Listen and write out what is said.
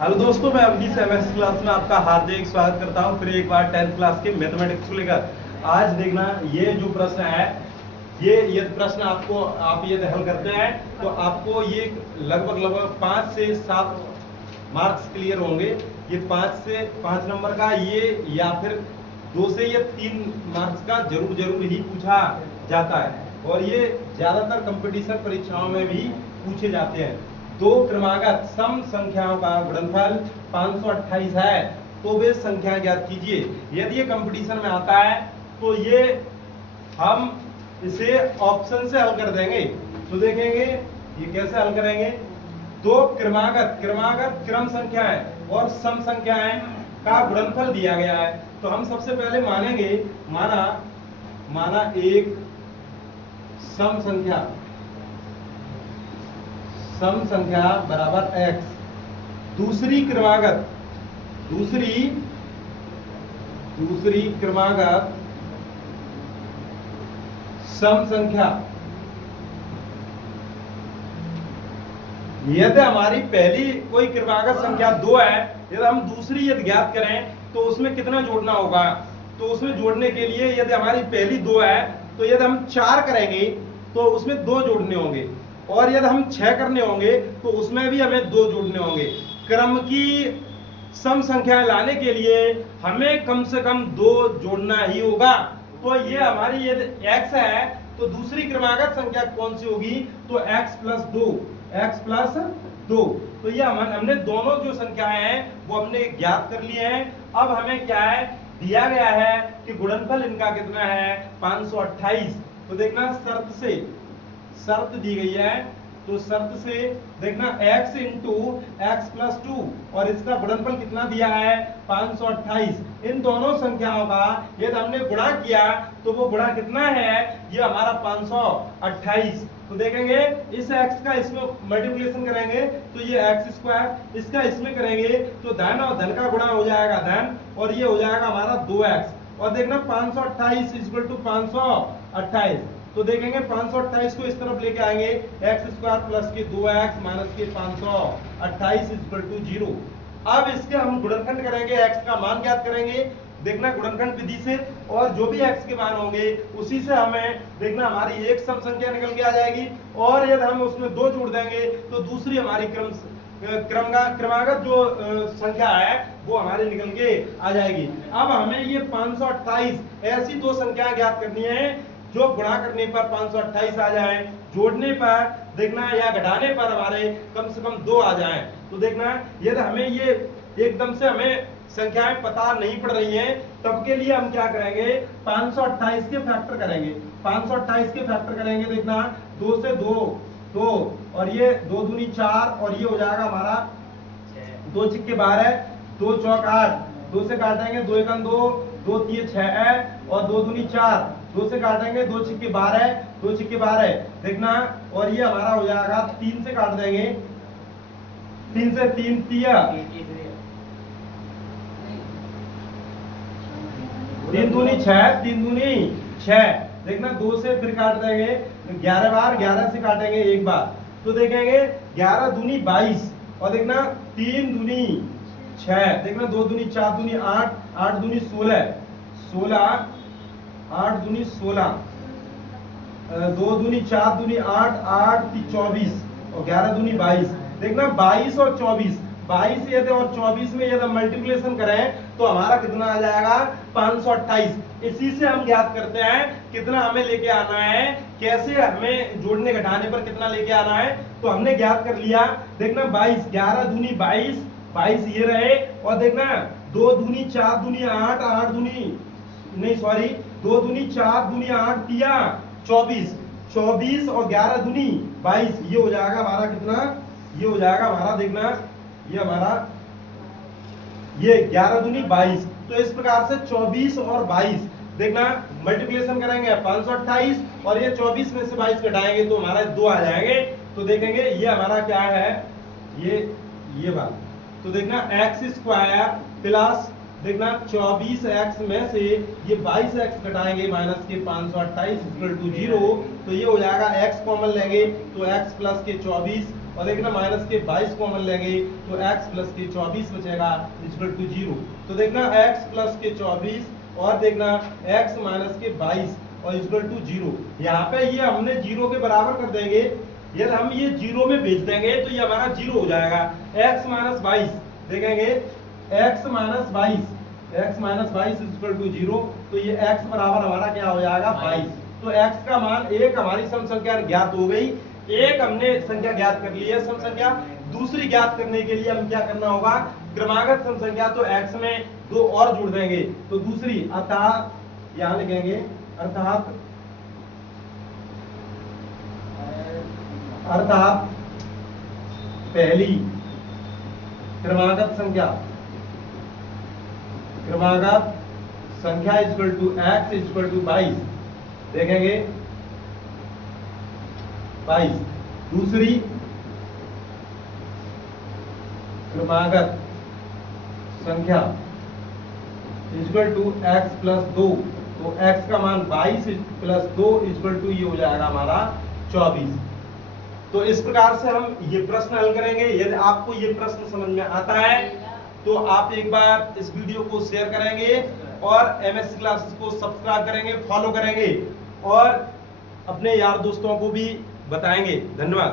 Hello दोस्तों, मैं Awanish MS class में आपका हार्दिक स्वागत करता हूं। फिर एक बार 10th क्लास के मैथमेटिक्स को लेकर आज देखना ये जो प्रश्न है, ये प्रश्न आपको आप ये हल करते हैं तो आपको ये लगभग 5 से 7 मार्क्स क्लियर होंगे। ये 5 नंबर का ये या फिर 2 से या 3 मार्क्स का जरूर ही पूछा जाता है और ये ज्यादातर कंपटीशन परीक्षाओं में भी पूछे जाते हैं। दो क्रमागत सम संख्याओं का गुणनफल 528 है तो वे संख्या ज्ञात कीजिए। यदि ये कंपटीशन में आता है तो ये हम इसे ऑप्शन से हल कर देंगे। तो देखेंगे ये कैसे हल करेंगे। दो क्रमागत क्रम संख्याएं और सम संख्याएं का गुणनफल दिया गया है तो हम सबसे पहले मानेंगे, माना एक सम संख्या बराबर x, दूसरी क्रमागत सम संख्या। यदि हमारी पहली कोई क्रमागत संख्या 2 है, यदि हम दूसरी यदि ज्ञात करें तो उसमें कितना जोड़ना होगा। तो उसमें जोड़ने के लिए यदि हमारी पहली 2 है तो यदि हम 4 करेंगे तो उसमें 2 जोड़ने होंगे और यदि हम 6 करने होंगे तो उसमें भी हमें 2 जोड़ने होंगे। क्रम की सम संख्याएं लाने के लिए हमें कम से कम 2 जोड़ना ही होगा। तो ये हमारी यदि x है तो दूसरी क्रमागत संख्या कौन सी होगी, तो x प्लस 2। तो ये हमने दोनों जो संख्याएं हैं वो हमने ज्ञात कर लिए हैं। अब हमें क्या है दिया गया है कि गुणनफल इनका कितना है 528। तो देखना शर्त दी गई है तो शर्त से देखना x इंटू एक्स प्लस 2 और इसका गुणनफल कितना दिया है 528। इन दोनों संख्याओं का यदि हमने गुणा किया तो वो गुणा कितना है, ये हमारा 528। तो देखेंगे इस x का इसमें मल्टीप्लिकेशन करेंगे तो ये x स्क्वायर, इसका इसमें करेंगे तो धन और धन का गुणा हो जाएगा धन और ये हो जाएगा हमारा 2x। और देखना 528 इक्वल टू 528। तो देखेंगे 528 को इस तरफ लेके आएंगे एक्स स्क्वायर प्लस के 2x माइनस के 528 इक्वल टू 0। अब इसके हम गुणनखंड करेंगे, x का मान ज्ञात करेंगे देखना गुणनखंड विधि से और जो भी x के मान होंगे उसी से हमें देखना हमारी एक सम संख्या निकल के आ जाएगी और यदि हम उसमें 2 जोड़ देंगे तो दूसरी हमारी क्रमागत जो संख्या है वो हमारी निकल के आ जाएगी। अब हमें ये 528 ऐसी दो संख्या ज्ञात करनी है जो गुणा करने पर 528 आ जाए, जोड़ने पर देखना या घटाने पर हमारे कम से कम 2 आ जाए। तो देखना यदि हमें ये एकदम से हमें संख्याएं पता नहीं पड़ रही हैं तब के लिए हम क्या करेंगे 528 के फैक्टर करेंगे। 528 के फैक्टर करेंगे देखना 2 से 2 और ये 2 दूनी 4 और ये हो जाएगा हमारा 2 छिक्के 12, 2 चौक 8, 2 से काटेंगे 2 एकम 2, 2 तिये 6 है और 2 दूनी 4, 2 से काटेंगे 2 छिक्के 12, 2 छिक्के 12 देखना और ये हमारा हो जाएगा 3 से काट देंगे, 3 से 3 तिया 3 दूनी 6, 3 दूनी 6 देखना 2 से फिर काट देंगे 11 बार, 11 से काटेंगे एक बार तो देखेंगे 11 दूनी 22 और देखना 3 दूनी 6 देखना 2 दूनी 4 दूनी 8, 8 दूनी 16, 8 दूनी 16, 2 दूनी 4 दूनी 8, 8 24 और 11 दूनी 22 देखना 22 और 22 यदि और 24 में यदि मल्टीप्लिकेशन करें तो हमारा कितना आ जाएगा 528। इसी से हम ज्ञात करते हैं कितना हमें लेके आना है, कैसे हमें जोड़ने घटाने पर कितना लेके आना है। तो हमने ज्ञात कर लिया देखना 22, 11 दूनी 22 ये रहे और देखना 2 दूनी 4 दूनी 8, 8 दूनी नहीं सॉरी 2 दूनी 4 दूनी 8 तिया 24 और 11 दूनी 22 ये हो जाएगा हमारा कितना, ये हो जाएगा हमारा देखना ये हमारा ये 11 दूनी 22। तो इस प्रकार से 24 और 22 देखना मल्टीप्लिकेशन करेंगे 528 और ये 24 में से 22 घटाएंगे तो हमारा 2 आ जाएंगे। तो देखेंगे ये हमारा क्या है ये बात। तो देखना एक्स स्क्वायर प्लस देखना 24x में से ये 22x घटाएंगे माइनस के 528 इक्वल टू 0, तो ये हो जाएगा x कॉमन लेंगे तो x प्लस के 24, और देखना माइनस के 22 कॉमन लेंगे तो x प्लस के 24 बचेगा इक्वल टू 0। तो देखना x प्लस के 24 और देखना x माइनस के 22 और इक्वल टू 0। यहाँ पे ये हमने 0 के बराबर कर देंगे, यदि हम ये 0 में भेज देंगे तो ये हमारा 0 हो जाएगा। x माइनस 22 देखेंगे, x माइनस 22 इक्वल टू 0, तो ये x बराबर हमारा क्या हो जाएगा 22। तो x का मान एक हमारी सम संख्या ज्ञात हो गई, एक हमने संख्या ज्ञात कर ली है सम संख्या। दूसरी ज्ञात करने के लिए हम क्या करना होगा, क्रमागत सम संख्या, तो x में 2 और जोड़ देंगे तो दूसरी, अर्थात यहाँ लिखेंगे अर्थात पहली क्रमागत संख्या equal to x equal to 22 देखेंगे 22। दूसरी क्रमागत संख्या इक्वल टू x प्लस 2, तो x का मान 22 प्लस 2 इक्वल टू ये हो जाएगा हमारा 24। तो इस प्रकार से हम ये प्रश्न हल करेंगे। यदि आपको ये प्रश्न समझ में आता है तो आप एक बार इस वीडियो को शेयर करेंगे और MS क्लासेस को सब्सक्राइब करेंगे, फॉलो करेंगे और अपने यार दोस्तों को भी बताएंगे। धन्यवाद।